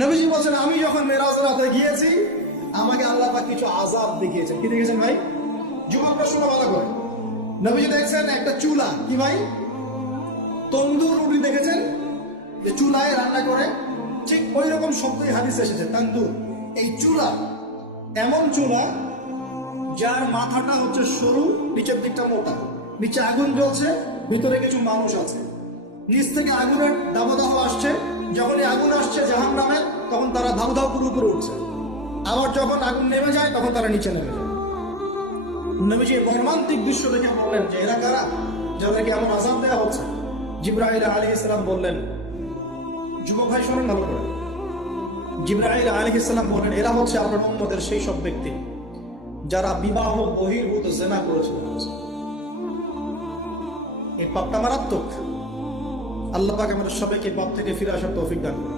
নবীজি বলছেন, আমি যখন মেরাজের রাতে গিয়েছি, আমাকে আল্লাহ পাক কিছু আযাব দেখিয়েছেন। কি দেখেছেন ভাই? যুবকরা শোনা ভালো করে। নবীজি দেখছেন একটা চুলা, কি ভাই, তন্দুর রুটি দেখেছেন, যে চুলায় রান্না করে, ঠিক ওই রকম শব্দই হাদিসে এসেছে, তন্দুর। এই চুলা এমন চুলা যার মাথাটা হচ্ছে সরু, নিচের দিকটা মোটা, নিচে আগুন জ্বলছে, ভিতরে কিছু মানুষ আছে, নিচ থেকে আগুনের দাবদাহ আসছে। যখন এই আগুন আসছে জাহান্নামের, তখন তারা ধাউ ধাউ করে উপরে উঠছে, আবার যখন আগুন নেমে যায় তখন তারা নিচে নেমে যায়। নবীজি মর্মান্তিক দৃশ্য দেখে বললেন যে এরা কারা, যাদেরকে এমন আযাব দেওয়া হচ্ছে? জিবরাইল আলাইহিস সালাম বললেন, যুবক ভাই শোনেন ভালো করে। জিবরাইল আলাইহিস সালাম বললেন, এরা হচ্ছে আপনার উম্মতের সেই সব ব্যক্তি যারা বিবাহ বহির্ভূত জিনা করেছিল। এই পাপটা মারাত্মক। আল্লাহ পাক আমাদের সবাইকে পাপ থেকে ফিরে আসার তৌফিক দান করুন।